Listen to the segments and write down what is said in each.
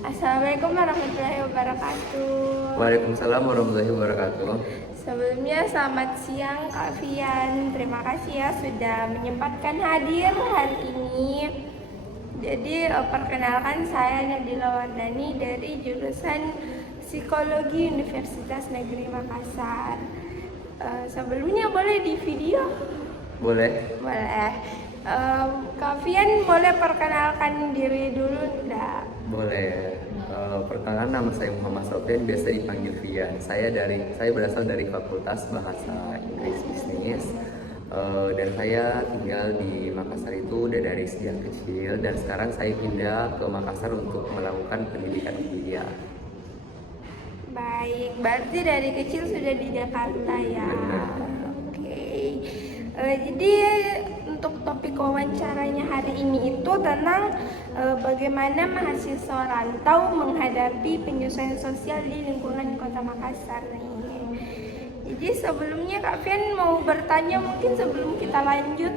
Assalamualaikum warahmatullahi wabarakatuh. Waalaikumsalam warahmatullahi wabarakatuh. Sebelumnya selamat siang Kak Fian. Terima kasih ya sudah menyempatkan hadir hari ini. Jadi perkenalkan saya Nadila Wardani dari jurusan Psikologi Universitas Negeri Makassar. Sebelumnya boleh di video? Boleh? Boleh. Kak Fian boleh perkenalkan diri dulu enggak? Boleh. Perkenalkan, nama saya Muhammad Sofian, biasa dipanggil Fian. Saya berasal dari Fakultas Bahasa Inggris Bisnis. Dan saya tinggal di Makassar itu udah dari sejak kecil, dan sekarang saya pindah ke Makassar untuk melakukan pendidikan kuliah. Baik, berarti dari kecil sudah di Jakarta ya. Benar. Oke. Jadi untuk topik wawancaranya hari ini itu tentang bagaimana mahasiswa rantau menghadapi penyesuaian sosial di lingkungan Kota Makassar nih. Jadi sebelumnya Kak Fian mau bertanya mungkin sebelum kita lanjut.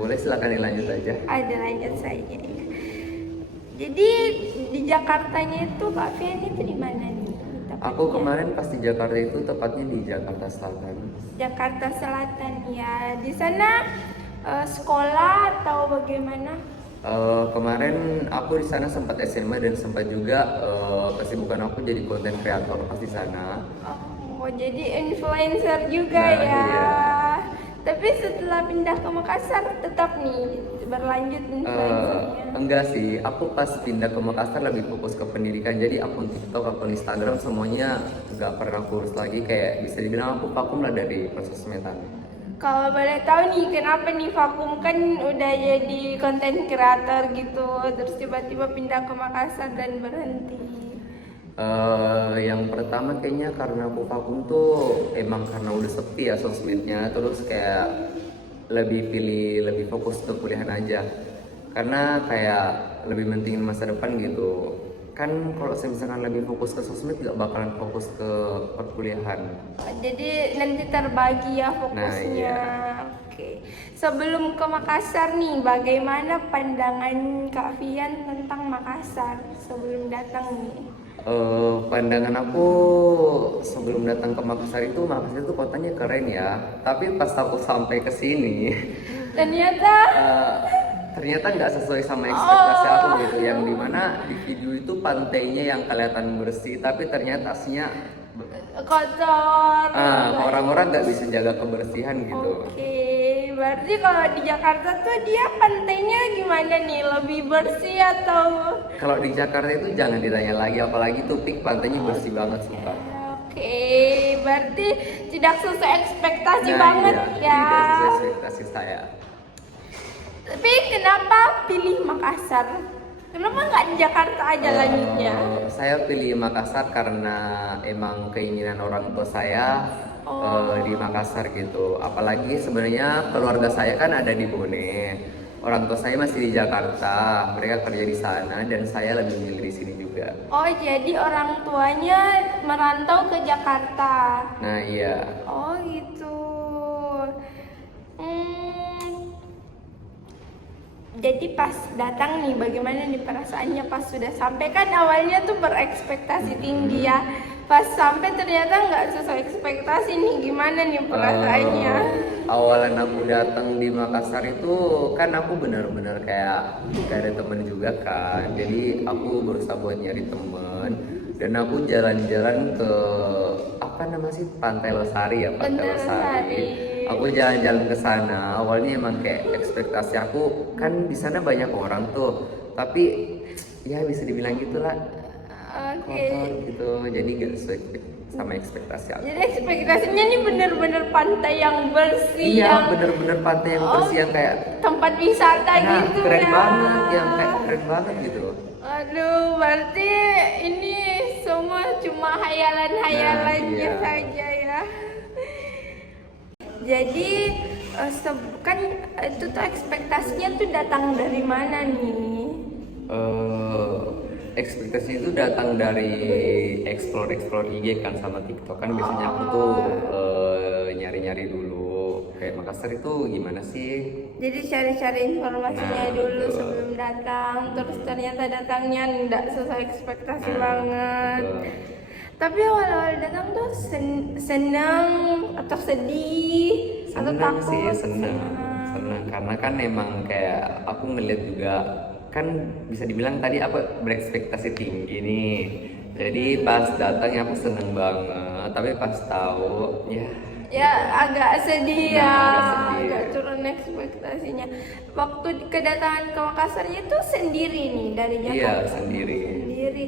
Boleh, silakan dilanjut aja. Ada lanjut saja. Jadi di Jakartanya itu Kak Fian itu di mana nih? Aku kemarin pas di Jakarta itu tepatnya di Jakarta Selatan. Jakarta Selatan ya. Di sana sekolah atau bagaimana? Kemarin aku di sana sempat SMA dan sempat juga kesibukan aku jadi konten kreator pas di sana. Oh, jadi influencer juga Nah, ya. iya. Tapi setelah pindah ke Makassar tetap nih berlanjut influencernya. Enggak sih, aku pas pindah ke Makassar lebih fokus ke pendidikan. Jadi akun TikTok, akun Instagram semuanya nggak pernah kurus lagi. Kayak bisa dibilang aku vakum lah dari persosmedan. Kalau boleh tahu nih kenapa nih vakum, kan udah jadi konten kreator gitu, terus tiba-tiba pindah ke Makassar dan berhenti. Yang pertama kayaknya karena aku vakum tuh emang karena udah sepi ya sosmednya, terus kayak lebih fokus ke kuliahan aja, karena kayak lebih mentingin masa depan gitu kan. Kalau saya misalkan lebih fokus ke sosmed gak bakalan fokus ke perkuliahan. Jadi nanti terbagi ya fokusnya. Nah, iya. Oke. Sebelum ke Makassar nih, bagaimana pandangan Kak Fian tentang Makassar sebelum datang nih? Pandangan aku sebelum datang ke Makassar itu kotanya keren ya, tapi pas aku sampai ke sini Ternyata ternyata nggak sesuai sama ekspektasi aku gitu. Yang dimana di video itu pantainya yang kelihatan bersih, tapi ternyata aslinya kotor. orang-orang nggak bisa jaga kebersihan gitu. Oke, berarti kalau di Jakarta tuh dia pantainya gimana nih? Lebih bersih atau? Kalau di Jakarta itu jangan ditanya lagi, apalagi Tupik pantainya bersih banget sumpah. Oke, berarti tidak sesuai ekspektasi Nah, banget iya, ya. tidak sesuai ekspektasi saya. Tapi kenapa pilih Makassar? Kenapa nggak di Jakarta aja lanjutnya? Saya pilih Makassar karena emang keinginan orang tua saya di Makassar gitu. Apalagi sebenarnya keluarga saya kan ada di Bone. Orang tua saya masih di Jakarta, mereka kerja di sana, dan saya lebih milih di sini juga. Oh, jadi orang tuanya merantau ke Jakarta. Nah iya. Oh gitu. Hmm, jadi pas datang nih, bagaimana nih perasaannya pas sudah sampai? Kan awalnya tuh berekspektasi tinggi ya. Pas sampai ternyata nggak sesuai ekspektasi nih, gimana nih perasaannya? Awalan aku datang di Makassar itu kan aku benar-benar kayak gak ada temen juga kan. Jadi aku berusaha buat nyari temen, dan aku jalan-jalan ke apa namanya sih, Pantai Losari ya, Pantai Pantai Losari. Losari. Aku jalan-jalan ke sana. Awalnya emang kayak ekspektasi aku kan di sana banyak orang tuh, tapi ya bisa dibilang gitulah, Oke. kotor gitu. Jadi gak sesuai sama ekspektasi aku. Jadi ekspektasinya nih bener-bener pantai yang bersih, Iya, yang bener-bener pantai yang bersih, yang kayak tempat wisata gitu keren ya. banget, yang kayak keren banget gitu. Aduh, berarti ini semua cuma hayalan-hayalannya Nah, iya. saja ya. Jadi kan itu tuh ekspektasinya tuh datang dari mana nih? Ekspektasi itu datang dari explore IG kan sama TikTok kan. Biasanya aku tuh nyari-nyari dulu kayak Makassar itu gimana sih. Jadi cari-cari informasinya Nah, dulu betul. sebelum datang, terus ternyata datangnya nggak sesuai ekspektasi Nah, banget. betul. Tapi awal-awal datang tuh seneng atau sedih atau Senang takut? sih, senang karena kan emang kayak aku ngeliat juga kan bisa dibilang tadi apa berekspektasi tinggi nih. Jadi pas datang aku seneng banget, tapi pas tahu ya Ya agak sedih ya, agak sedih. agak turun ekspektasinya. Waktu kedatangan ke Makassarnya tuh sendiri nih dari iya Jakarta. sendiri. Sendiri.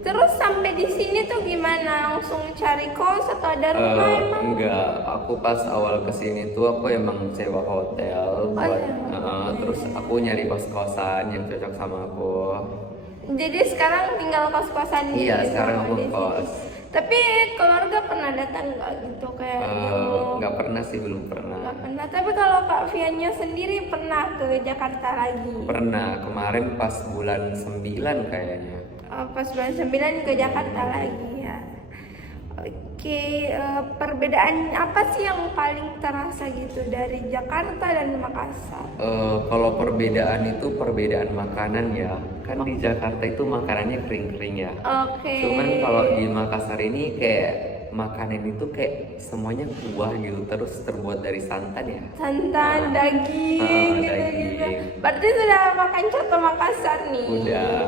Terus sampai di sini tuh gimana? Langsung cari kos atau ada rumah emang? Enggak, aku pas awal kesini tuh aku emang sewa hotel buat terus aku nyari kos-kosan yang cocok sama aku. Jadi sekarang tinggal kos-kosan Iya, gitu sekarang sama aku di sini. kos. Tapi keluarga pernah datang nggak gitu kayak jenguk? Nggak pernah sih, belum pernah. Nggak pernah. Tapi kalau Kak Fiannya sendiri pernah ke Jakarta lagi? Pernah kemarin pas bulan 9 kayaknya. Pas bulan 9 ke Jakarta lagi ya. Oke, perbedaan apa sih yang paling terasa gitu dari Jakarta dan Makassar? Kalau perbedaan itu perbedaan makanan ya. Kan di Jakarta itu makanannya kering-kering ya. Oke. Cuman kalau di Makassar ini kayak makanan itu kayak semuanya kuah gitu, terus terbuat dari santan ya. Santan, daging, gitu-gitu. Daging. Berarti sudah makan coto Makassar nih? Udah.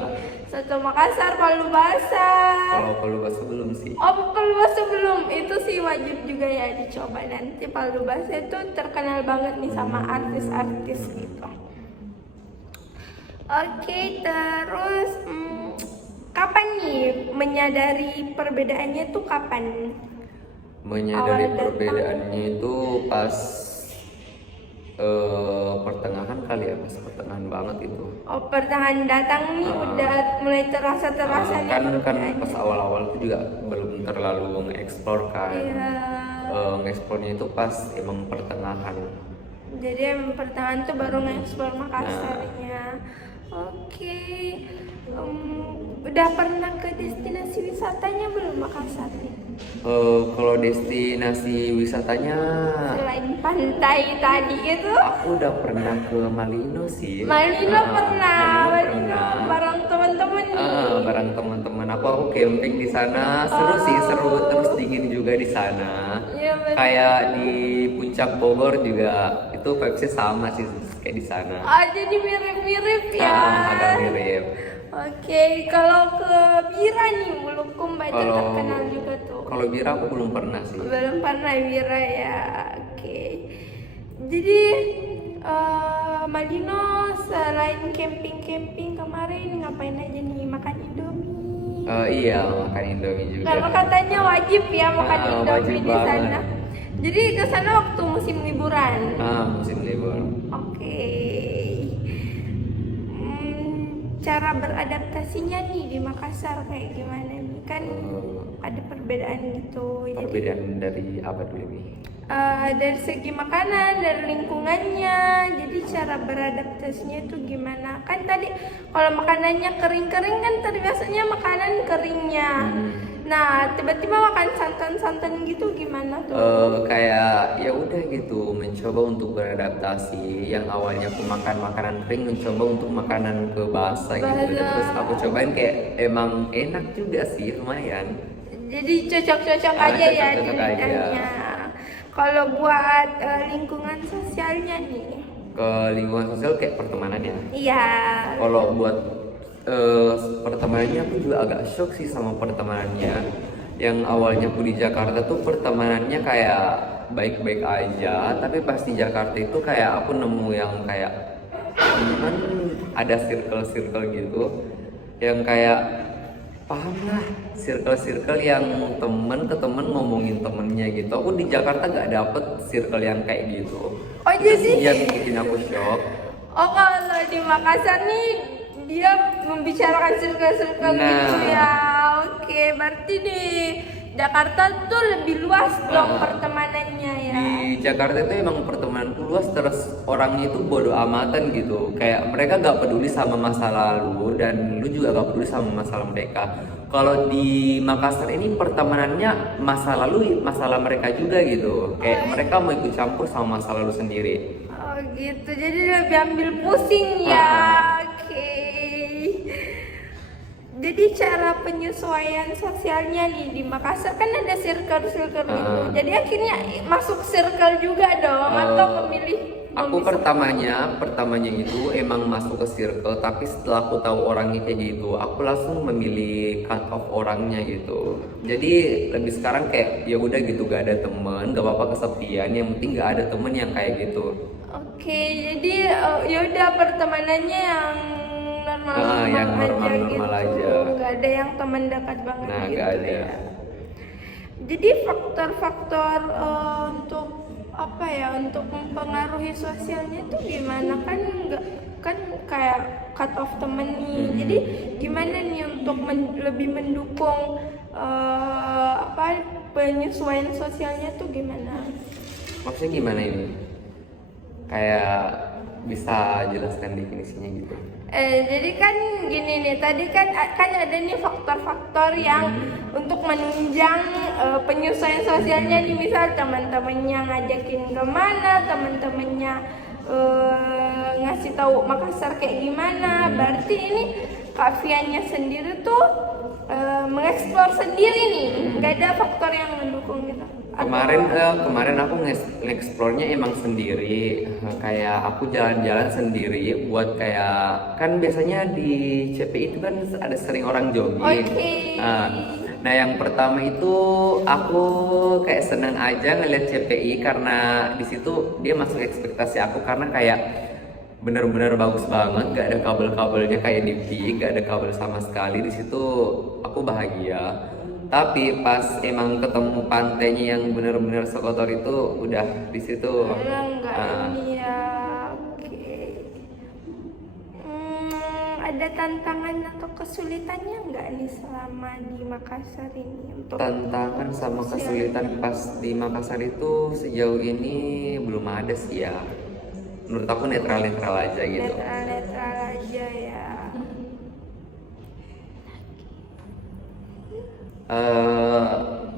Soto Makassar, palu basah. Kalau palu basah belum sih. Oh, palu basah belum. Itu sih wajib juga ya dicoba nanti. Palu basah itu terkenal banget nih sama artis-artis gitu. Oke, terus kapan nih menyadari perbedaannya tuh kapan? Menyadari Awal datang. perbedaannya itu pas pertengahan kali ya, pas pertengahan banget itu. Oh, pertengahan datang nih udah mulai terasa nih Kan perbedaannya. pas awal-awal itu juga belum terlalu nge-explore kan. Iya. Nge-explore-nya itu pas emang pertengahan. Jadi yang pertengahan tuh baru nge-explore Makassarnya. Oke. Udah pernah ke destinasi wisatanya belum Makassar nih? Kalau destinasi wisatanya Selain pantai tadi itu, aku udah pernah ke Malino sih. Malino pernah, Malino Malino pernah. bareng teman-teman nih. Bareng teman-teman aku camping di sana, seru sih, seru, terus dingin juga di sana. Iya, betul. Kayak di Puncak Bogor juga itu vibes-nya sama sih kayak di sana. Jadi mirip-mirip ya. Agak mirip. Oke, kalau ke Bira nih, Bulukumba itu Kalau terkenal juga tuh. kalau Bira aku belum pernah sih. Belum pernah Bira ya. Oke. Jadi Madino selain camping-camping kemarin ngapain aja nih? Makan Indomie. Iya, makan Indomie juga. Kalau katanya wajib ya makan Indomie wajib di banget. sana. Jadi ke sana waktu musim liburan. Musim libur. Oke. Cara beradaptasinya nih di Makassar kayak gimana nih? Kan ada perbedaan gitu. Jadi Perbedaan dari apa dulu nih? dari segi makanan, dari lingkungannya, jadi cara beradaptasinya itu gimana? Kan tadi kalau makanannya kering-kering kan tadi biasanya makanan keringnya. Nah, tiba-tiba makan santan-santan gitu gimana tuh? Kayak ya udah gitu, mencoba untuk beradaptasi. Yang awalnya aku makan makanan kering, mencoba untuk makanan ke basah gitu. Terus aku cobain kayak emang enak juga sih, lumayan. Jadi cocok-cocok aja ya di cocok-cocok aja. lidahnya. Kalau buat lingkungan sosialnya nih, Ke lingkungan sosial kayak pertemanannya. iya. Kalau buat pertemanannya aku juga agak shock sih sama pertemanannya. Yang awalnya aku di Jakarta tuh pertemanannya kayak baik-baik aja, tapi pas di Jakarta itu kayak aku nemu yang kayak teman ada circle-circle gitu, yang kayak paham lah, circle-circle yang temen ke temen ngomongin temennya gitu. Aku di Jakarta gak dapet circle yang kayak gitu. Oh, Itu sih jadi yang bikin aku shock. oh kalau di Makassar nih dia membicarakan circle-circle Nah. gitu ya. Oke, berarti di Jakarta tuh lebih luas dong pertemanannya ya. Di Jakarta itu emang pertemananku luas, terus orangnya itu bodo amatan gitu. Kayak mereka gak peduli sama masa lalu dan lu juga gak peduli sama masalah mereka. Kalau di Makassar ini pertemanannya masa lalu masalah mereka juga gitu. Kayak mereka mau ikut campur sama masa lalu sendiri. Oh gitu, jadi lebih ambil pusing ya. Oke. Jadi cara penyesuaian sosialnya nih di Makassar kan ada circle-circle gitu. Jadi akhirnya masuk circle juga dong atau memilih Aku pertamanya itu emang masuk ke circle, tapi setelah aku tahu orangnya kayak gitu, aku langsung memilih cut off orangnya gitu. Jadi lebih sekarang kayak ya udah gitu, gak ada temen, gak apa-apa kesepian, yang penting gak ada temen yang kayak gitu. Oke, jadi ya udah pertemanannya yang normal-normal Yang aja normal-normal gitu. aja. Nggak ada yang teman dekat banget Nah, gitu nggak ada. ya. Jadi faktor-faktor untuk apa ya, untuk mempengaruhi sosialnya itu gimana, kan nggak, kan kayak cut off temen nih. Jadi gimana nih untuk lebih mendukung apa penyesuaian sosialnya tuh gimana? Maksudnya gimana ini? Kayak bisa jelaskan definisinya gitu. Jadi kan gini nih, tadi kan ada nih faktor-faktor yang untuk menunjang penyesuaian sosialnya nih, misal teman-temannya ngajakin kemana, teman-temannya ngasih tahu Makassar kayak gimana. Berarti ini Kak Fiannya sendiri tuh mengeksplor sendiri nih, nggak ada faktor yang mendukung gitu. Kemarin aku nge-explore-nya emang sendiri. Kayak aku jalan-jalan sendiri buat kayak, kan biasanya di CPI itu kan ada sering orang jogging. Oke. Nah, yang pertama itu aku kayak senang aja ngeliat CPI karena di situ dia masuk ekspektasi aku, karena kayak bener-bener bagus banget, gak ada kabel-kabelnya kayak di PIK, gak ada kabel sama sekali. Di situ aku bahagia. Tapi pas emang ketemu pantainya yang bener-bener sekotor itu, udah di situ. Enggak ini ya. Oke. Ada tantangan atau kesulitannya nggak nih selama di Makassar ini untuk Tantangan sama kesulitan pas di Makassar itu sejauh ini belum ada sih ya. Menurut aku netral-netral aja gitu. netral aja ya.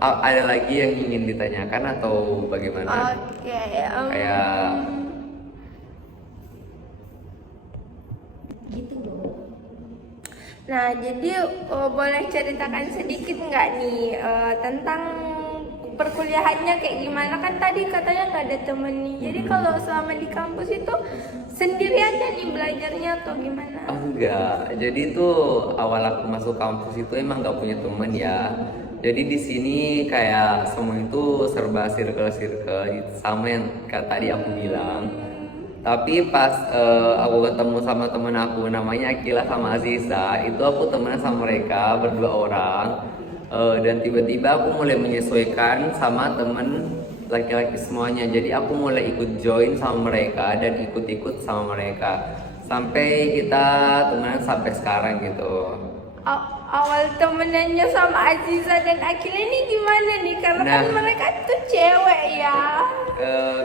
Ada lagi yang ingin ditanyakan atau bagaimana? Oke. Kayak Gitu dong. Nah, jadi boleh ceritakan sedikit nggak nih tentang perkuliahannya kayak gimana? Kan tadi katanya nggak ada temen nih. Jadi kalau selama di kampus itu sendiri aja nih belajarnya atau gimana? enggak. Jadi itu awal aku masuk kampus itu emang nggak punya temen ya. Jadi di sini kayak semua itu serba circle sama yang kayak tadi aku bilang. Tapi pas aku ketemu sama temen aku namanya Akila sama Aziza, itu aku temenan sama mereka berdua orang. Dan tiba-tiba aku mulai menyesuaikan sama temen laki-laki semuanya. Jadi aku mulai ikut join sama mereka dan ikut-ikut sama mereka. Sampai kita temenan sampai sekarang gitu. Awal temenannya sama Aziza dan Akila ini gimana nih? Karena kan mereka tuh cewek ya.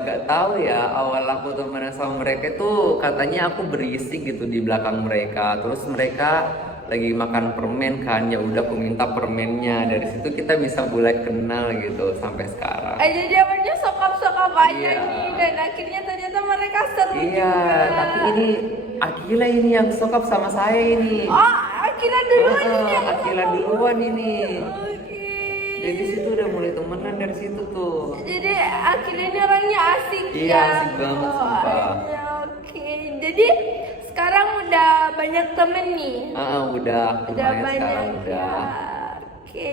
Gak tahu ya, awal aku temenan sama mereka itu katanya aku berisik gitu di belakang mereka. Terus mereka lagi makan permen kan, ya udah aku minta permennya. Dari situ kita bisa mulai kenal gitu sampai sekarang. Jadi awalnya sokap-sokap aja nih, dan akhirnya ternyata mereka seru Iya, juga. tapi ini Akila ini yang sokap sama saya ini. Oh, Akila duluan ini. Akila duluan ini. Oke. Jadi situ udah mulai temenan dari situ tuh. Jadi Akila ini orangnya asik Iya, ya. asik banget, sumpah. Ya, oke. Jadi sekarang udah banyak temen nih. Udah Udah lumayan banyak sekarang ya. udah. Oke.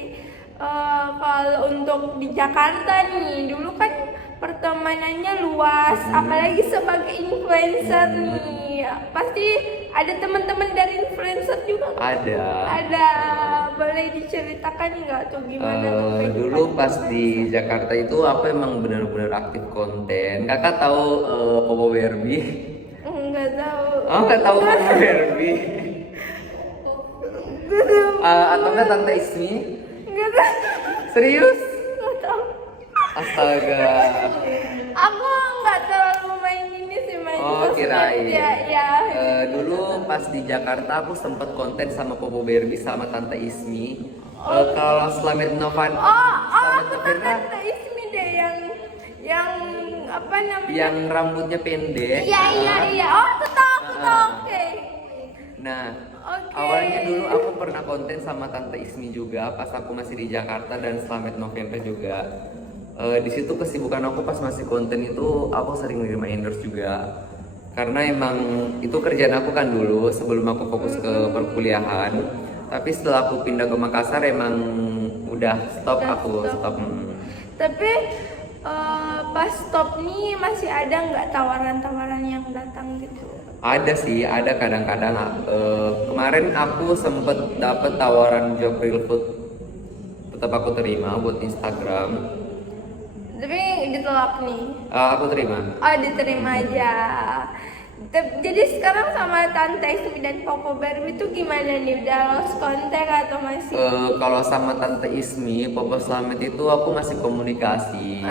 Kalau untuk di Jakarta nih, dulu kan pertemanannya luas, apalagi sebagai influencer nih, pasti ada teman-teman dari influencer juga nggak? Ada, boleh diceritakan nggak tuh gimana tuh Dulu pas di Jakarta itu aku emang bener-bener aktif konten. Kakak tahu Popo Barbie? Nggak tahu. Oh, nggak tahu Popo Barbie? Atau nggak Tante Ismi? Nggak tahu. Serius? Nggak tahu. Astaga. Aku nggak terlalu main ini sih, main Oh, sosmed. kirain. Ya. Dulu pas di Jakarta aku sempet konten sama Popo Berbi sama Tante Ismi. Kalau Slamet Novan, Aku tahu Tante Ismi deh yang apa namanya? yang rambutnya pendek. Iya. Oh, aku tahu. Oke. Nah, Oke. awalnya dulu aku pernah konten sama Tante Ismi juga pas aku masih di Jakarta dan Slamet November juga. Di situ kesibukan aku pas masih konten itu aku sering nerima endorse juga. Karena emang itu kerjaan aku kan dulu sebelum aku fokus ke perkuliahan. Tapi setelah aku pindah ke Makassar emang udah stop. Tapi pas stop nih masih ada nggak tawaran-tawaran yang datang gitu? Ada sih, ada kadang-kadang. Kemarin aku sempet dapet tawaran job real food, tetap aku terima buat Instagram. Tapi ditolak nih. Aku terima. Oh, diterima aja. Jadi sekarang sama Tante Ismi dan Popo Berbi itu gimana nih? Udah lost kontak atau masih? Kalau sama Tante Ismi, Popo Slamet itu aku masih komunikasi.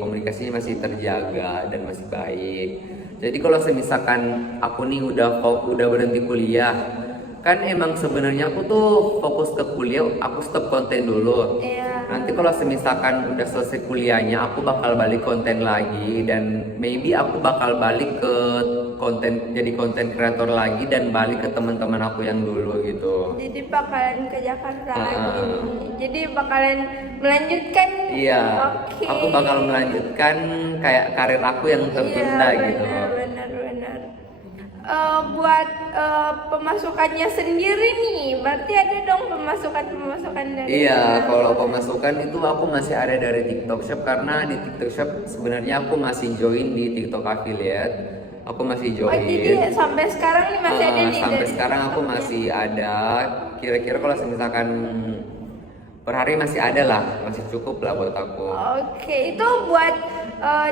Komunikasinya masih terjaga dan masih baik. Jadi kalau misalkan aku nih udah berhenti kuliah, kan emang sebenarnya aku tuh fokus ke kuliah, aku stop konten dulu. Iya. Nanti kalau misalkan udah selesai kuliahnya, aku bakal balik konten lagi dan maybe aku bakal balik ke konten, jadi konten kreator lagi dan balik ke teman-teman aku yang dulu gitu. Jadi bakalan ke Jakarta lagi. Jadi bakalan melanjutkan. Iya. Oke. Aku bakal melanjutkan kayak karir aku yang tertunda gitu. Benar. Buat pemasukannya sendiri nih, berarti ada dong pemasukan dari. Iya, kalau pemasukan itu aku masih ada dari TikTok Shop karena di TikTok Shop sebenarnya aku masih join di TikTok Affiliate. Aku masih join. Oh, jadi sampai sekarang nih masih ada nih. Sampai dari sekarang aku TikTok-nya? masih ada. Kira-kira kalau misalkan per hari masih ada lah, masih cukup lah buat aku. Oke, itu buat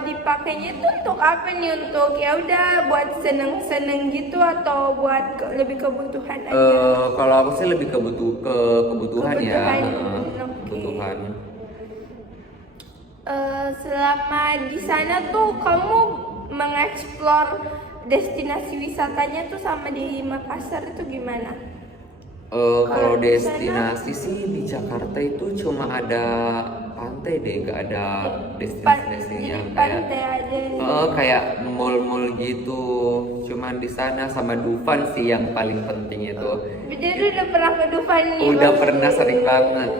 dipakainya itu untuk apa nih? Untuk ya udah buat seneng-seneng gitu atau buat lebih kebutuhan aja? Kalau aku sih lebih kebutuhan ya. Oke. Kebutuhan. Selama di sana tuh kamu mengeksplor destinasi wisatanya tuh sama di Makassar itu gimana? Kalau di destinasi sih di Jakarta itu cuma ada pantai deh, nggak ada destinasi yang kayak pantai aja nih. kayak mall-mall gitu. Cuman di sana sama Dufan sih yang paling penting itu. Jadi udah pernah ke Dufan nih? Udah Bang? pernah sering banget.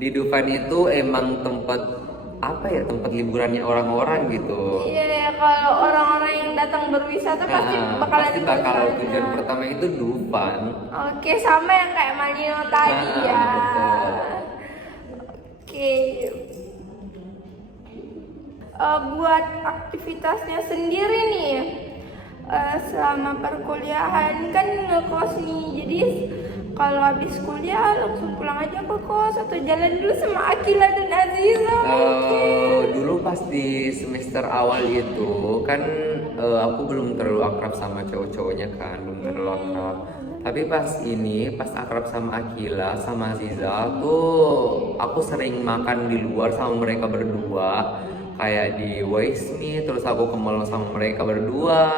Di Dufan itu emang tempat tempat liburannya orang-orang gitu. Iya, kalau orang-orang yang datang berwisata pasti bakalan Pasti ke bakal sana. tujuan pertama itu Dufan. Oke, sama yang kayak Malino tadi ya. Betul. Oke. Buat aktivitasnya sendiri nih, selama perkuliahan kan ngekos nih, jadi kalau habis kuliah langsung pulang aja ke kos atau jalan dulu sama Akila dan Aziza. Dulu pas di semester awal itu kan aku belum terlalu akrab sama cowok-cowoknya kan, belum terlalu akrab. Tapi pas akrab sama Akila sama Aziza tuh aku sering makan di luar sama mereka berdua, kayak di Waismi, terus aku ke mall sama mereka berdua.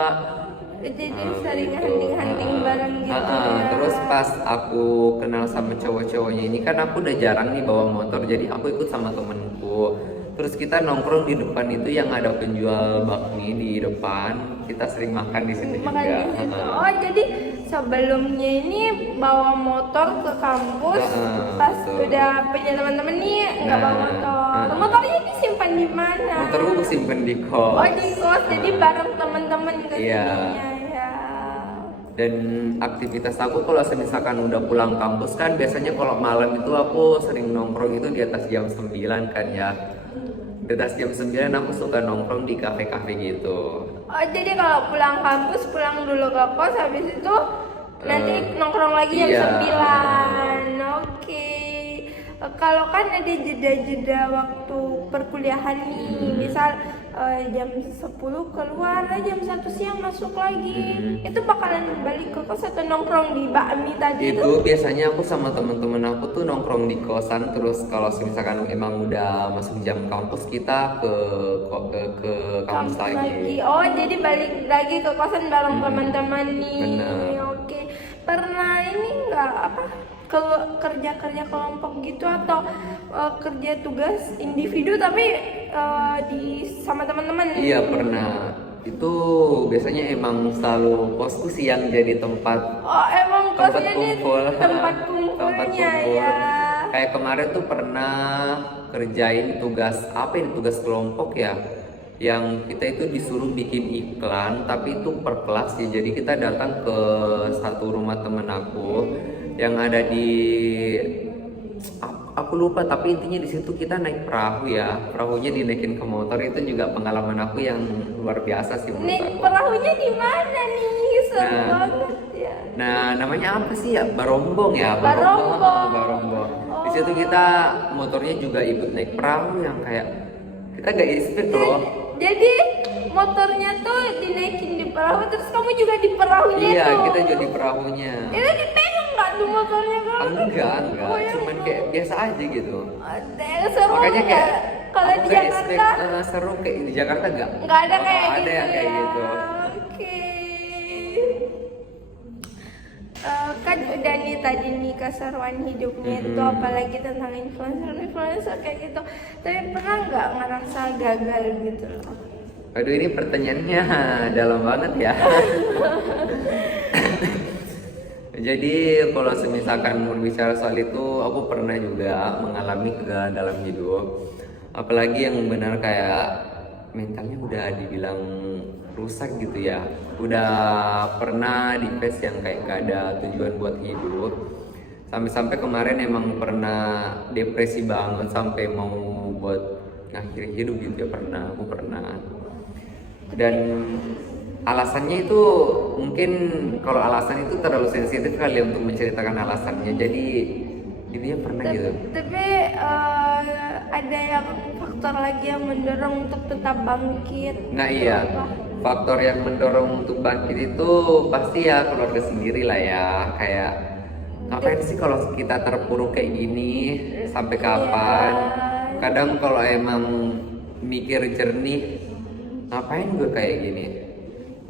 Jadi sering hunting-hunting bareng gitu. Terus pas aku kenal sama cowok-cowoknya ini kan aku udah jarang nih bawa motor, jadi aku ikut sama temenku. Terus kita nongkrong di depan itu yang ada penjual bakmi di depan, kita sering makan di situ Makan juga. di situ. Oh, jadi sebelumnya ini bawa motor ke kampus, pas betul. udah punya teman-teman nih nggak bawa motor. Motornya disimpan di mana? Motorku aku simpen di kos. Oh, di kos, jadi bareng teman-teman ke Iya. sininya ya. Dan aktivitas aku kalau misalkan udah pulang kampus kan biasanya kalau malam itu aku sering nongkrong itu di atas jam 9 kan ya. Di atas jam 9 aku suka nongkrong di kafe-kafe gitu. Oh, jadi kalau pulang kampus pulang dulu ke kos, habis itu nanti nongkrong lagi jam iya. 9. Oke. kalau kan ada jeda-jeda waktu perkuliahan nih, misal jam 10 keluar, jam 1 siang masuk lagi, itu bakalan balik ke kos atau nongkrong di bakmi tadi Itu biasanya aku sama teman-teman aku tuh nongkrong di kosan, terus kalau misalkan emang udah masuk jam kampus kita ke kampus lagi. Oh, jadi balik lagi ke kosan bareng teman-teman nih. Benar. Oke. Pernah ini nggak apa kerja kelompok gitu atau kerja tugas individu tapi sama teman-teman? Iya pernah. Itu biasanya emang selalu posku sih yang jadi tempat Oh, emang kosnya ini kumpul. tempat Tempat kumpulnya kumpul. ya. Kayak kemarin tuh pernah kerjain tugas apa ini, tugas kelompok ya, yang kita itu disuruh bikin iklan tapi itu per kelas ya. Jadi kita datang ke satu rumah temen aku yang ada di aku lupa, tapi intinya di situ kita naik perahu ya, perahunya dinaikin ke motor. Itu juga pengalaman aku yang luar biasa sih menurut Nih aku. perahunya di mana nih? Seru Nah. banget ya. Nah, namanya apa sih ya? Barombong ya, Barombong. Barombong. Di situ kita motornya juga ikut naik perahu yang kayak kita gak expect loh. Jadi motornya tuh dinaikin di perahu, terus kamu juga di perahunya Iya, tuh. kita jadi perahunya. Itu dipegang nggak tuh motornya kamu? Enggak, Oh, ya. cuman kayak biasa aja gitu. Seru Makanya kayak nggak? Kalau aku di nggak Jakarta expect, seru kayak di Jakarta gak? nggak ada kayak ada gitu yang kayak ya. gitu. Oke. Kan udah nih tadi nih keseruan hidupnya itu apalagi tentang influencer kayak gitu. Tapi pernah nggak ngerasa gagal gitu loh? Aduh, ini pertanyaannya dalam banget ya. Jadi kalau misalkan berbicara soal itu, aku pernah juga mengalami kegagalan dalam hidup. Apalagi yang benar kayak mentalnya udah dibilang rusak gitu ya. Udah pernah di phase yang kayak gak ada tujuan buat hidup. Sampai-sampai kemarin emang pernah depresi banget sampai mau buat ngakhiri hidup gitu ya, aku pernah. Dan alasannya itu mungkin kalau alasan itu terlalu sensitif kali untuk menceritakan alasannya, jadi dia pernah gitu. Tapi ada yang faktor lagi yang mendorong untuk tetap bangkit. Nah iya, faktor yang mendorong untuk bangkit itu pasti ya keluarga sendiri lah ya. Kayak ngapain sih kalau kita terpuruk kayak gini, sampai kapan? Kadang kalau emang mikir jernih, ngapain gue kayak gini?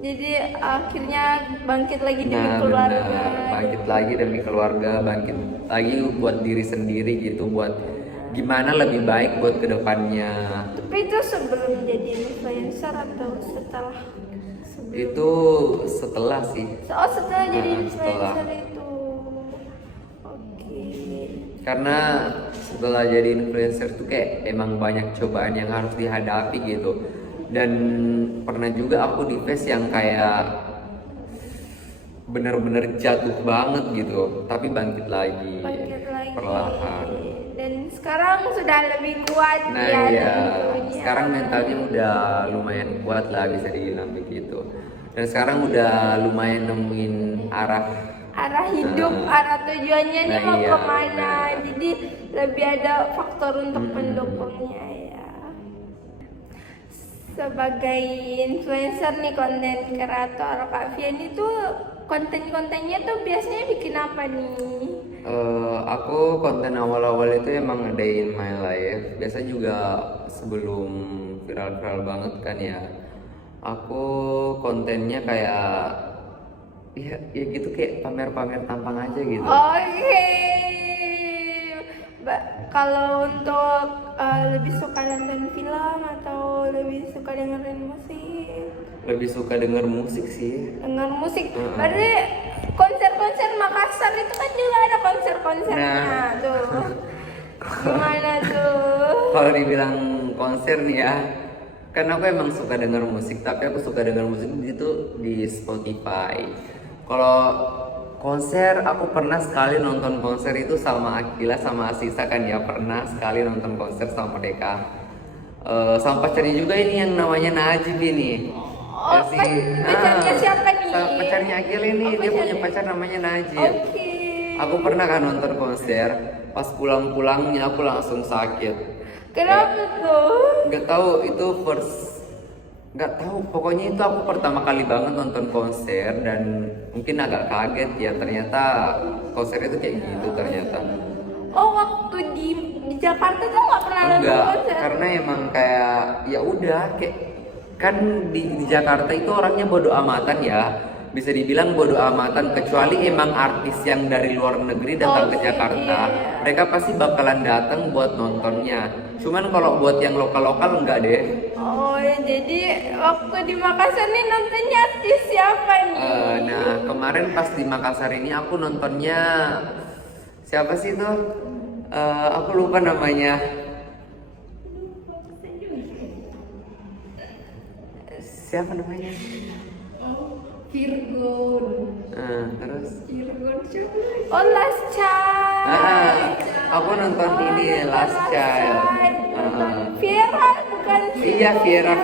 Jadi akhirnya bangkit lagi demi Nah, keluarga. benar. Bangkit lagi demi keluarga, bangkit lagi buat diri sendiri gitu, buat gimana lebih baik buat kedepannya. Tapi itu sebelum jadi influencer atau setelah? Itu setelah sih. Oh, setelah jadi Nah, setelah. influencer itu. Oke. Karena setelah jadi influencer tuh kayak emang banyak cobaan yang harus dihadapi gitu. Dan pernah juga aku di phase yang kayak bener-bener jatuh banget gitu, tapi bangkit lagi perlahan. Dan sekarang sudah lebih kuat Nah ya iya, tentunya. sekarang mentalnya udah lumayan kuat lah, bisa dibilang begitu. Dan sekarang udah lumayan nemuin arah hidup, arah tujuannya nih Nah, mau iya, kemana. benar. Jadi lebih ada faktor untuk pendukungnya ya. Sebagai influencer nih, konten kreator, Kak Fian itu konten-kontennya tuh biasanya bikin apa nih? Aku konten awal-awal itu emang ngedayin my life. Biasa juga sebelum viral-viral banget kan ya. Aku kontennya kayak ya gitu, kayak pamer-pamer tampang aja gitu. Oke. Kalau untuk lebih suka nonton film atau lebih suka dengerin musik? Lebih suka denger musik sih. Denger musik. Berarti konser-konser Makassar itu kan juga ada konser-konsernya tuh. Gimana tuh? Kalau dibilang konser nih ya, kan aku emang suka denger musik, tapi aku suka denger musik itu di Spotify. Kalau konser, aku pernah sekali nonton konser itu sama Akila sama Asisa kan ya, pernah sekali nonton konser sama mereka. Sama pacarnya juga ini yang namanya Najib ini. Oh, Ya sih. pacarnya siapa nih? Pacarnya Akila ini, Oh, dia pacarnya. punya pacar namanya Najib. Oke. Aku pernah kan nonton konser, pas pulang-pulangnya aku langsung sakit. Kenapa tuh? Nggak tahu itu nggak tahu. Pokoknya itu aku pertama kali banget nonton konser dan mungkin agak kaget ya, ternyata konser itu kayak gitu ternyata. Oh, waktu di Jakarta tuh nggak pernah nonton Enggak, konser? karena emang kayak ya udah kayak kan di Jakarta itu orangnya bodo amatan ya. Bisa dibilang bodo amatan, kecuali emang artis yang dari luar negeri datang ke Jakarta, iya. mereka pasti bakalan datang buat nontonnya. Cuman kalau buat yang lokal-lokal enggak deh. Oh, ya, jadi waktu di Makassar nih nontonnya artis siapa nih? Nah, kemarin pas di Makassar ini aku nontonnya siapa sih tuh? Aku lupa namanya. Siapa namanya? Virgon. Terus? Virgon siapa? Oh, Last Child. Aku nonton ini Last Child. Viera bukan sih? Iya, Viera.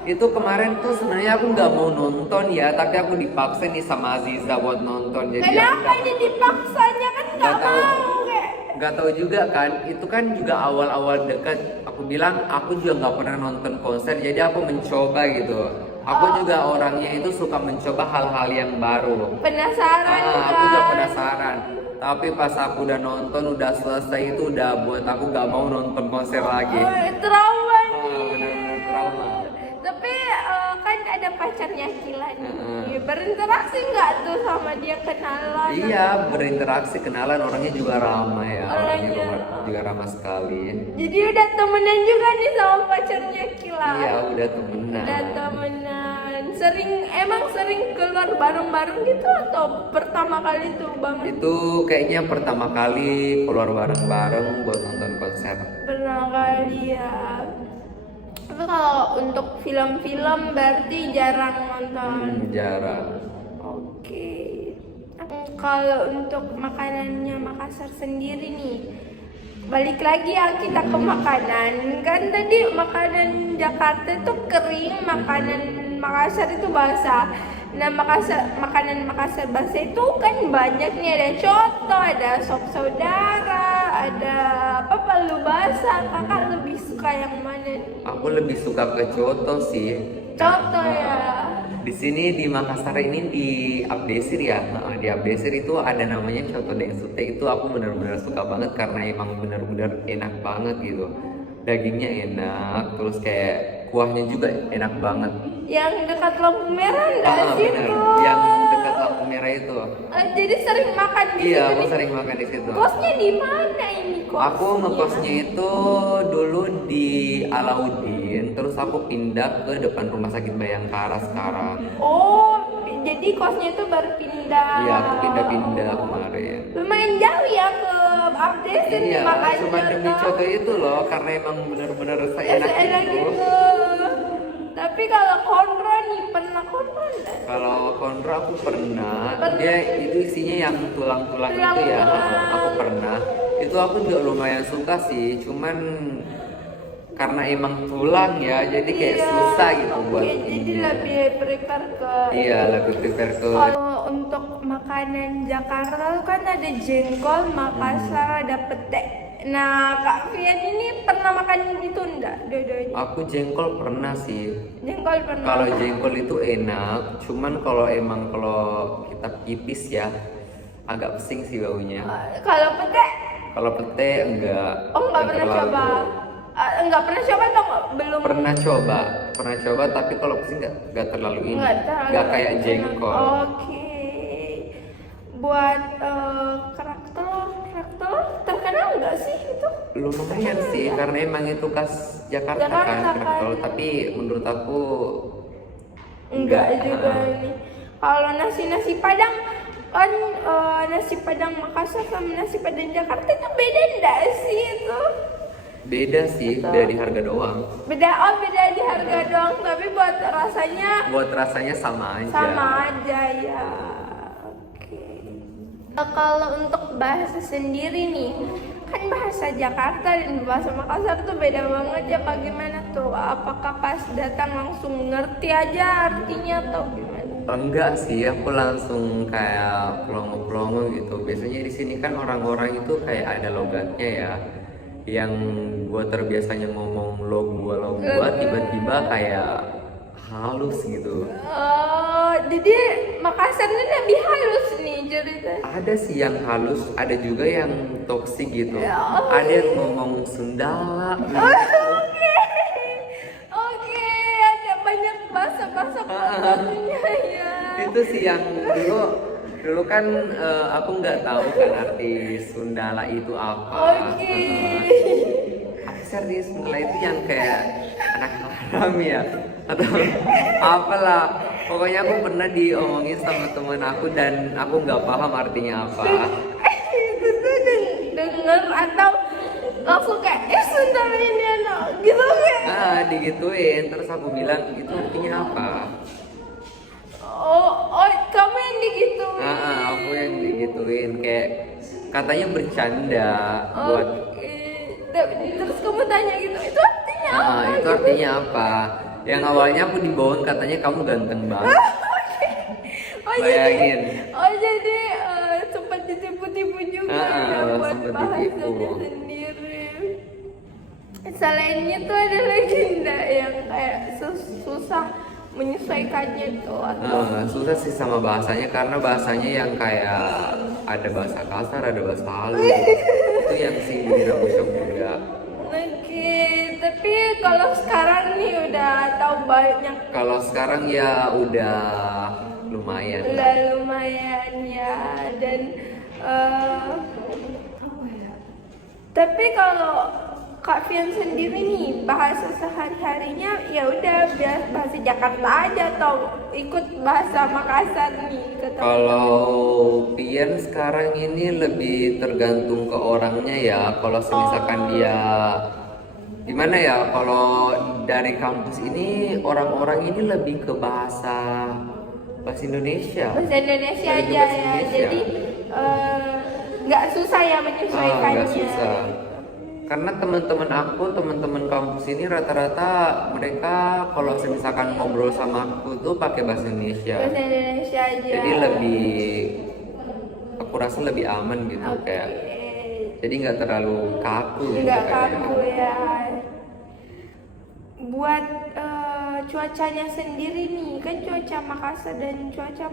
Itu kemarin tuh sebenarnya aku nggak mau nonton ya, tapi aku dipaksa nih sama Aziza buat nonton. Jadi Kenapa jadi paksanya kan nggak Nggak tahu. mau kayak? nggak tahu juga kan, itu kan juga awal-awal dekat. Aku bilang aku juga nggak pernah nonton konser, jadi aku mencoba gitu. Aku juga orangnya itu suka mencoba hal-hal yang baru. Penasaran Aku kan? juga penasaran. Tapi pas aku udah nonton, udah selesai itu udah buat aku nggak mau nonton konser lagi. Oh, trauma nih. Benar-benar trauma. Tapi kan ada pacarnya Kila nih. Berinteraksi nggak tuh sama dia, kenalan? Iya, berinteraksi, kenalan, orangnya juga ramah ya. Orangnya Orangnya juga ramah sekali. Jadi udah temenan juga nih sama pacarnya Kila. Iya, udah temenan. Udah temenan. Emang sering keluar bareng-bareng gitu atau pertama kali tuh banget? Itu kayaknya pertama kali keluar bareng-bareng buat nonton konser. Pertama kali ya. Tapi kalau untuk film-film berarti jarang nonton. Jarang. Oke. Kalau untuk makanannya Makassar sendiri nih, balik lagi ya kita ke makanan. Kan tadi makanan Jakarta itu kering, makanan Makassar itu basah. Nah, makanan Makassar basah itu kan banyak nih, ada coto, ada sop saudara, ada apa palu basah. Kakak lebih suka yang mana nih? Aku lebih suka ke coto sih. Coto ya. Di sini di Makassar ini di Abdesir ya. Di Abdesir itu ada namanya coto densute. Itu aku benar-benar suka banget karena emang benar-benar enak banget gitu. Dagingnya enak, terus kayak kuahnya juga enak banget. Yang dekat lampu merah enggak sih Benar. tuh? Yang dekat lampu merah itu. Jadi sering makan di Iya, situ aku nih. sering makan di situ. Kosnya di mana ini kos? Aku ngekosnya itu dulu di Alauddin, terus aku pindah ke depan Rumah Sakit Bayangkara sekarang. Oh, jadi kosnya itu baru pindah. Iya, aku pindah-pindah kemarin. Lumayan jauh ya ke Abdesir Iya, makan cuma demi coto itu loh, karena emang benar-benar seenak enak itu. gitu. Tapi kalau konro nih, pernah konro enggak? Kalau konro aku pernah, dia itu isinya yang tulang-tulang itu ya, Tulang-tulang. aku pernah. Itu aku juga lumayan suka sih, cuman karena emang tulang ya, jadi kayak Iya. susah gitu buat Oke, jadi ini. lebih prefer ke Iya, lebih prefer ke kalau untuk makanan Jakarta kan ada jengkol, Makassar ada pete. Nah, Kak Fian ini pernah makan itu enggak? Dua-duanya. aku jengkol pernah sih. Jengkol pernah. Kalau jengkol itu enak, cuman kalau kita pipis ya, agak pesing sih baunya. Kalau pete, Kalau pete enggak. oh nggak pernah terlalu. coba. Enggak pernah coba atau belum? Pernah coba, tapi kalau pesing enggak terlalu ini. Nggak terlalu Enggak kayak enak. jengkol. Oke. Buat kerak telur terkenal nggak sih itu? Lumayan sih, karena emang itu khas Jakarta Jakarta kan, kan. kerak telur. Tapi menurut aku Enggak juga Ah. nih. Kalau nasi Padang kan nasi Padang Makassar sama nasi Padang Jakarta itu beda enggak sih itu? beda sih, dari harga doang. Beda di harga doang, tapi buat rasanya Buat rasanya sama aja. sama aja ya. Oke. Kalau untuk bahasa sendiri nih, kan bahasa Jakarta dan bahasa Makassar tuh beda banget ya. Bagaimana tuh? Apakah pas datang langsung ngerti aja artinya atau gimana? Enggak sih, aku langsung kayak pelongo-pelongo gitu. Biasanya di sini kan orang-orang itu kayak ada logatnya ya. Yang gua terbiasanya ngomong lo gua tiba-tiba kayak halus gitu. Oh, jadi Makassar ini lebih halus nih cerita. Ada sih yang halus, ada juga yang toksik gitu. Ya. Ada yang ngomong Sundala. Oke, oke, ada banyak bahasa-bahasa kotornya ya. Itu sih yang dulu kan aku nggak tahu kan arti Sundala itu apa. Oke. Apa sih arti Sundala itu yang kayak anak haram ya atau apalah. Pokoknya aku pernah diomongin sama temen aku dan aku nggak paham artinya apa. Itu tuh denger atau langsung kayak Sundara ini anak gitu kan? Digituin terus aku bilang itu artinya apa. Oh, kamu yang digituin. Aku yang digituin kayak katanya bercanda buat. Oke. Terus kamu tanya gitu, itu artinya apa? Itu gitu? artinya apa? Yang awalnya aku dibohong katanya kamu ganteng banget. Oh, Bayangin. Jadi sempat ditipu-tipu juga ya buat Sempat bahasanya ditipu. sendiri. Selainnya tuh ada legenda yang kayak susah menyesuaikannya tuh atau Susah sih sama bahasanya karena bahasanya yang kayak ada bahasa kasar, ada bahasa halus. Itu yang sih bikin aku shock juga. Oke, tapi kalau sekarang nih udah tahu banyak, Kalau sekarang ya udah lumayan. udah lumayan ya dan tapi kalau Kak Fian sendiri nih bahasa sehari-harinya ya udah bahasa Jakarta aja atau ikut bahasa Makassar nih ketemu. Kalau Pian sekarang ini lebih tergantung ke orangnya ya. Kalau misalkan dia gimana ya? Kalau dari kampus ini orang-orang ini lebih ke bahasa Indonesia. Bahasa Indonesia Lebih ke aja bahasa ya, Indonesia. jadi nggak susah ya menyesuaikannya. Nggak susah. Karena teman-teman kampus ini rata-rata mereka kalau misalkan ngobrol sama aku tuh pakai bahasa Indonesia. Bahasa Indonesia aja. Jadi aku rasa lebih aman gitu kayak. Jadi nggak terlalu kaku. Gitu Nggak kayaknya. kaku ya. Buat cuacanya sendiri nih, kan cuaca Makassar dan cuaca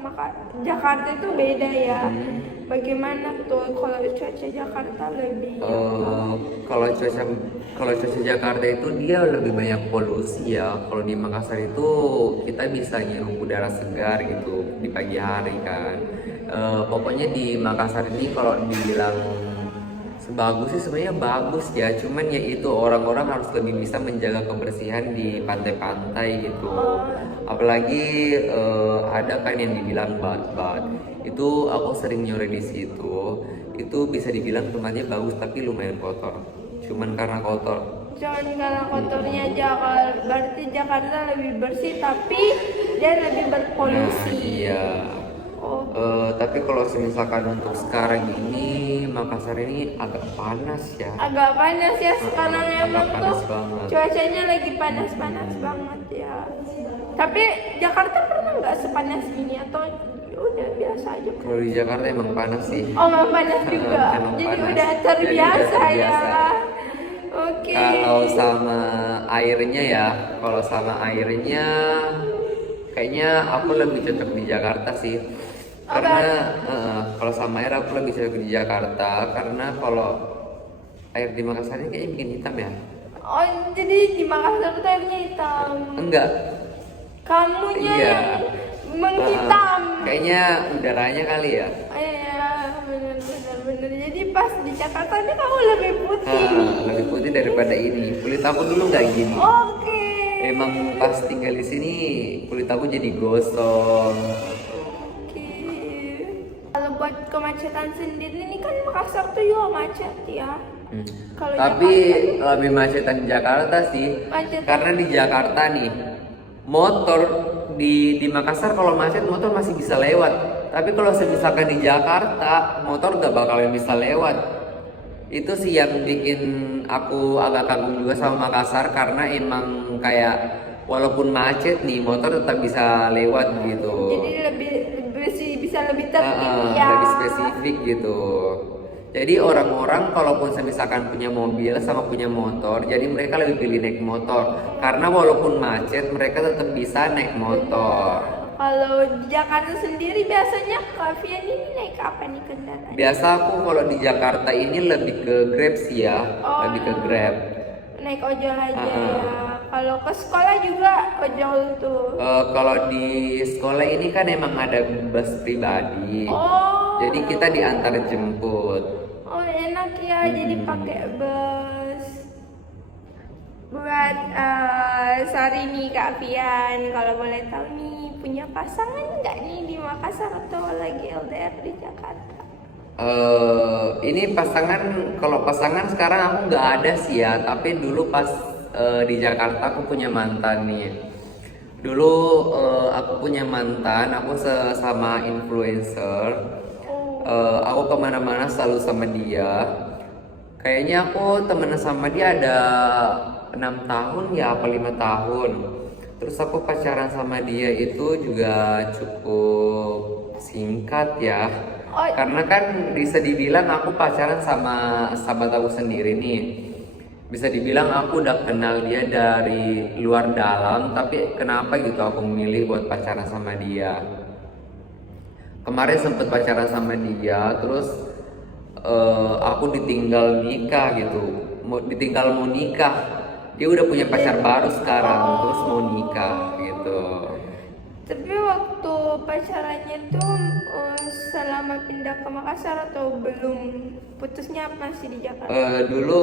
Jakarta itu beda ya. Bagaimana tuh kalau cuaca Jakarta lebih? Kalau cuaca Jakarta itu dia lebih banyak polusi ya. Kalau di Makassar itu kita bisa nyium udara segar gitu di pagi hari kan. Pokoknya di Makassar ini kalau dibilang bagus sih sebenarnya bagus ya, cuman ya itu orang-orang harus lebih bisa menjaga kebersihan di pantai-pantai gitu. Apalagi ada kan yang dibilang bat-bat. Itu aku sering nyore di situ. Itu bisa dibilang tempatnya bagus tapi lumayan kotor. Cuman karena kotor. Cuman karena kotornya Jakarta, berarti Jakarta lebih bersih tapi dia lebih berpolusi. Iya. Tapi kalau misalkan untuk sekarang ini Makassar ini agak panas ya. Agak panas ya sekarang emang tuh panas banget. cuacanya lagi panas-panas banget ya. Tapi Jakarta pernah nggak sepanas ini atau ya udah biasa aja? Kalau di Jakarta emang panas sih. Oh nggak panas juga, Emang jadi panas. udah Jadi terbiasa udah ya. terbiasa. Oke. Kalau sama airnya ya, kalau sama airnya kayaknya aku lebih cocok di Jakarta sih. Karena kalau sama air aku lebih cocok di Jakarta karena kalau air di Makassar ini kayaknya bikin hitam ya. Oh jadi di Makassar tuh airnya hitam. Enggak. Kamunya Iya. yang menghitam. Kayaknya udaranya kali ya. Iya bener. Jadi pas di Jakarta ini kamu lebih putih. Lebih putih daripada ini. Kulit aku dulu nggak gini. Oke. Emang pas tinggal di sini kulit aku jadi gosong. Kalau buat kemacetan sendiri ini kan Makassar tuh juga macet ya. Kalau Tapi Jakarta, lebih macetan Jakarta sih. Macet. Karena di Jakarta nih motor di Makassar kalau macet motor masih bisa lewat. Tapi kalau misalkan di Jakarta motor gak bakalan bisa lewat. Itu sih yang bikin aku agak kagum juga sama Makassar karena emang kayak walaupun macet nih motor tetap bisa lewat gitu. jadi lebih tertib ya. lebih spesifik gitu. Jadi orang-orang kalaupun misalkan punya mobil sama punya motor, jadi mereka lebih pilih naik motor. Karena walaupun macet, mereka tetap bisa naik motor. Kalau di Jakarta sendiri biasanya Kak Fian ini naik apa nih kendaraan? Biasa aku kalau di Jakarta ini lebih ke Grab sih ya, lebih ke Grab. Naik ojol aja ya. Kalau ke sekolah juga ojol tuh. Kalau di sekolah ini kan emang ada bus pribadi. Oh. Jadi kita diantar jemput. Oh enak ya, jadi pakai bus. Buat sorry nih Kak Fian, kalau boleh tahu nih punya pasangan nggak nih di Makassar atau lagi LDR di Jakarta? Ini pasangan, kalau pasangan sekarang aku nggak ada sih ya, tapi dulu pas di Jakarta aku punya mantan nih. Dulu aku punya mantan, aku sama influencer. Aku kemana-mana selalu sama dia. Kayaknya aku temenan sama dia ada 6 tahun ya, apa 5 tahun. Terus aku pacaran sama dia itu juga cukup singkat ya. Karena kan bisa dibilang aku pacaran sama sahabat aku sendiri nih. Bisa dibilang aku udah kenal dia dari luar dalam, tapi kenapa gitu aku memilih buat pacaran sama dia. Kemarin sempet pacaran sama dia, terus aku ditinggal nikah gitu, ditinggal mau nikah. Dia udah punya pacar baru sekarang, terus mau nikah gitu. Tapi waktu pacarannya tuh selama pindah ke Makassar atau belum, putusnya masih di Jakarta? Dulu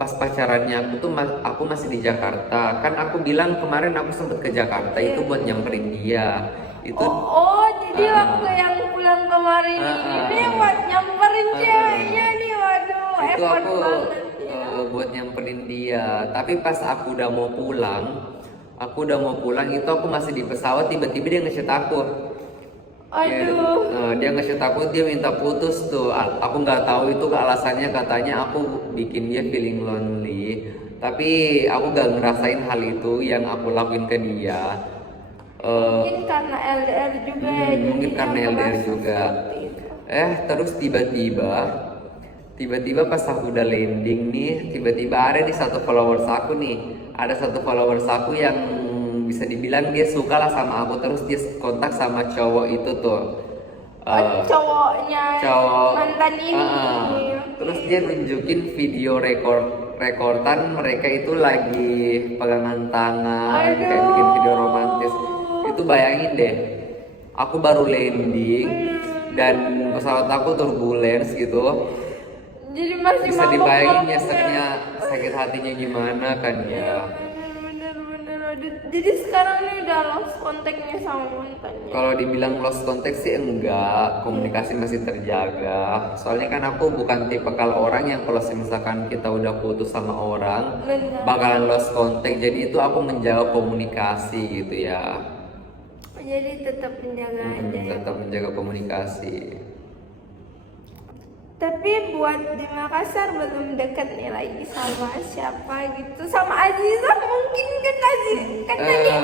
pas pacarannya aku masih di Jakarta. Kan aku bilang kemarin aku sempet ke Jakarta itu buat nyamperin dia. Itu jadi waktu yang pulang kemarin ini buat nyamperin ceweknya nih, waduh, itu effort aku banget. buat nyamperin dia. Tapi pas aku udah mau pulang, itu aku masih di pesawat, tiba-tiba dia nge-chat aku. Aduh. Dia nge-chat aku, dia minta putus tuh. Aku nggak tahu itu alasannya, katanya aku bikin dia feeling lonely. Tapi aku gak ngerasain hal itu yang aku lakuin ke dia. Mungkin karena LDR juga ya. Mungkin karena LDR juga. Terus tiba-tiba pas aku udah landing nih, tiba-tiba ada di satu followers aku nih. Ada satu followers aku yang bisa dibilang dia suka lah sama aku, terus dia kontak sama cowok itu tuh. Cowoknya mantan ini. Terus dia nunjukin video rekordan mereka itu lagi pegangan tangan, kayak bikin video romantis. Itu bayangin deh, aku baru landing dan pesawat aku turbulence gitu. Jadi masih bisa dibayangin nyeseknya, sakit hatinya gimana kan ya. Bener. Jadi sekarang ini udah lost kontaknya sama mantannya. Kalau dibilang lost contact sih enggak, komunikasi masih terjaga. Soalnya kan aku bukan tipe kalau orang yang kalau misalkan kita udah putus sama orang bakalan lost contact. Jadi itu aku menjaga komunikasi gitu ya. Jadi tetap menjaga aja. Tetap menjaga komunikasi. Tapi buat di Makassar belum deket nih lagi sama siapa gitu, sama Aziza mungkin kan tadi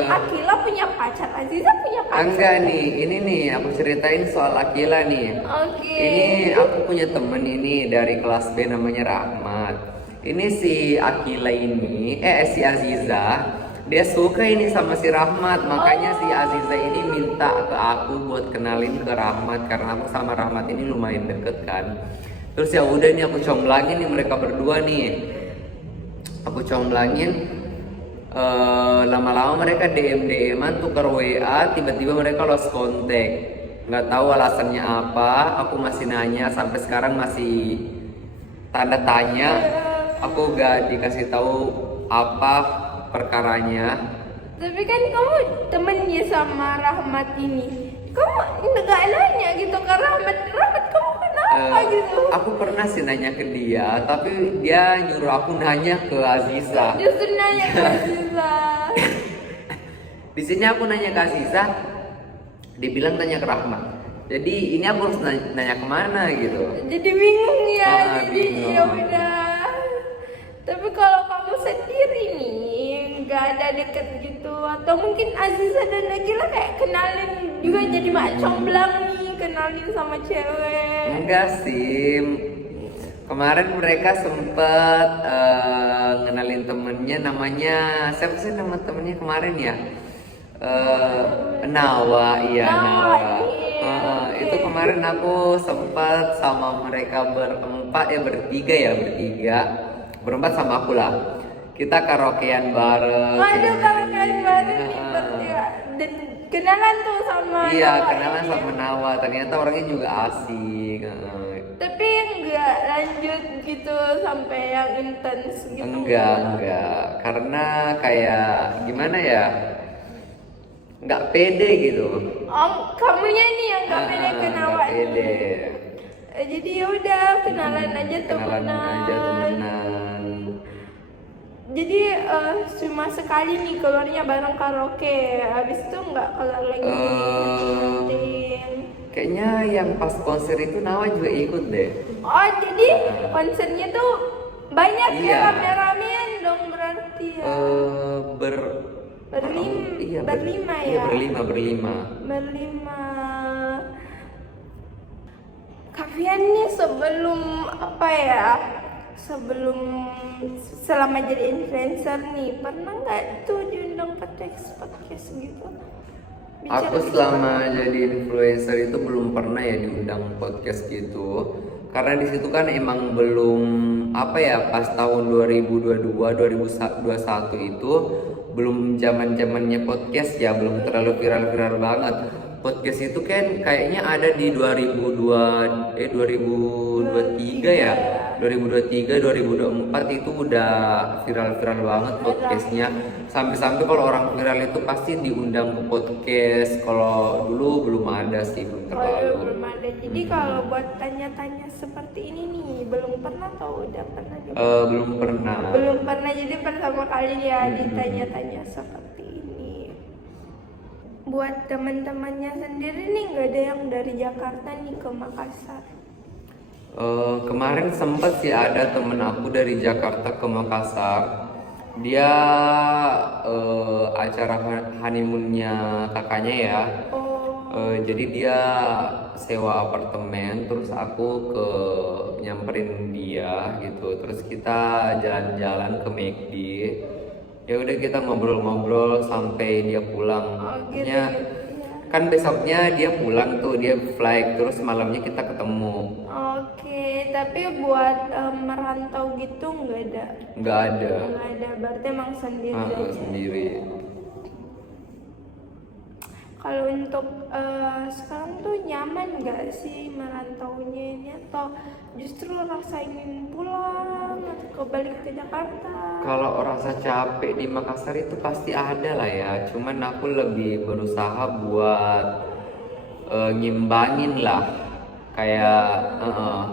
Akila punya pacar, Aziza punya pacar. Enggak nih, ini nih aku ceritain soal Akila nih. Oke. Ini aku punya temen ini dari kelas B namanya Rahmat. Ini si Akila ini, si Aziza, dia suka ini sama si Rahmat, makanya si Aziza ini minta ke aku buat kenalin ke Rahmat karena aku sama Rahmat ini lumayan deket kan. Terus ya udah nih aku comblangin nih mereka berdua nih. Aku comblangin, lama-lama mereka DM-an tukar WA, tiba-tiba mereka lost contact. Nggak tahu alasannya apa, aku masih nanya sampai sekarang masih tanda tanya. Aku gak dikasih tahu apa perkaranya. Tapi kan kamu temennya sama Rahmat ini, kamu nggak nanya gitu ke Rahmat kamu kenapa gitu? Aku pernah sih nanya ke dia, tapi dia nyuruh aku nanya ke Aziza. Justru nanya ke Aziza. Di sini aku nanya ke Aziza, dibilang tanya ke Rahmat. Jadi ini aku harus nanya kemana gitu. Jadi bingung ya. Jadi bingung. ya udah. Tapi kalau kamu sendiri nih nggak ada deket gitu, atau mungkin Aziza dan Nagila kayak kenalin juga jadi mak comblang nih dikenalin sama cewek. Enggak sih. Kemarin mereka sempet ngenalin temennya, namanya siapa sih nama temennya kemarin ya? Nawa, iya Nawa. Itu kemarin aku sempat sama mereka berempat sama aku lah. Kita karaokean bareng. Waduh, karaokean bareng nih bertiga. Dan kenalan tuh sama Iya, Nawa kenalan ini. sama Nawa. Ternyata orangnya juga asik. Tapi enggak lanjut gitu sampai yang intens gitu. Enggak. Karena kayak gimana ya? Nggak pede gitu. Oh, kamunya nih yang gak pede ke Nawa Nggak pede. nih. Jadi yaudah kenalan aja Kenalan aja temenan. temenan. Jadi cuma sekali nih keluarnya bareng karaoke. Habis itu nggak keluar lagi. Nantiin. Kayaknya yang pas konser itu Nawa juga ikut deh. Oh, jadi konsernya tuh banyak ya, Iya. rame-ramean dong berarti ya. Berlima ya. Berlima. Kak Fian nih selama jadi influencer nih pernah nggak tuh diundang podcast gitu? Aku selama jadi influencer itu belum pernah ya diundang podcast gitu. Karena di situ kan emang belum pas tahun 2022 2021 itu belum zaman-zamannya podcast ya, belum terlalu viral-viral banget. Podcast itu kan kayaknya ada di 2023 ya. 2023 2024 itu udah viral-viral banget podcastnya. Sampai-sampai kalau orang viral itu pasti diundang ke podcast. Kalau dulu belum ada sih, belum terlalu. Belum ada. Jadi kalau buat tanya-tanya seperti ini nih belum pernah atau udah pernah? Belum pernah. Belum pernah, jadi pertama kali ya ditanya-tanya seperti ini. Buat teman-temannya sendiri nih nggak ada yang dari Jakarta nih ke Makassar? Kemarin sempat sih ada temen aku dari Jakarta ke Makassar. Dia acara honeymoonnya kakaknya ya. Jadi dia sewa apartemen, terus aku nyamperin dia gitu. Terus kita jalan-jalan ke McD. Ya udah kita ngobrol-ngobrol sampai dia pulang. Kan besoknya dia pulang tuh, dia flight, terus malamnya kita ketemu. Oke, tapi buat merantau gitu nggak ada? Nggak ada. Nggak ada, berarti emang sendiri aja. Sendiri. Kalau untuk sekarang tuh nyaman nggak sih merantaunya ini, atau justru rasa ingin pulang atau kembali ke Jakarta? Kalau rasa capek di Makassar itu pasti ada lah ya. Cuman aku lebih berusaha buat ngimbangin lah. Kayak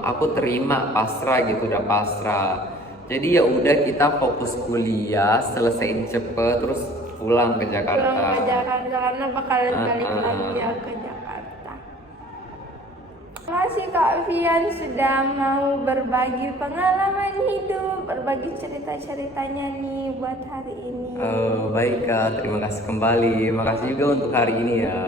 aku terima pasrah gitu, udah pasrah. Jadi ya udah kita fokus kuliah, selesaiin cepet, terus pulang ke Jakarta. Pulang ke Jakarta karena bakalan balik lagi ya ke Jakarta. Terima kasih Kak Fian sudah mau berbagi pengalaman hidup, berbagi cerita-ceritanya nih buat hari ini. Baik Kak, terima kasih kembali. Makasih juga untuk hari ini ya.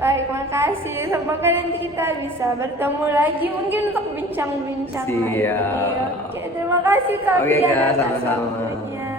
Baik, makasih. Semoga nanti kita bisa bertemu lagi mungkin untuk bincang-bincang lagi. Siap. Oke, terima kasih Kak Oke, Fian Kak, atas sama-sama. waktunya.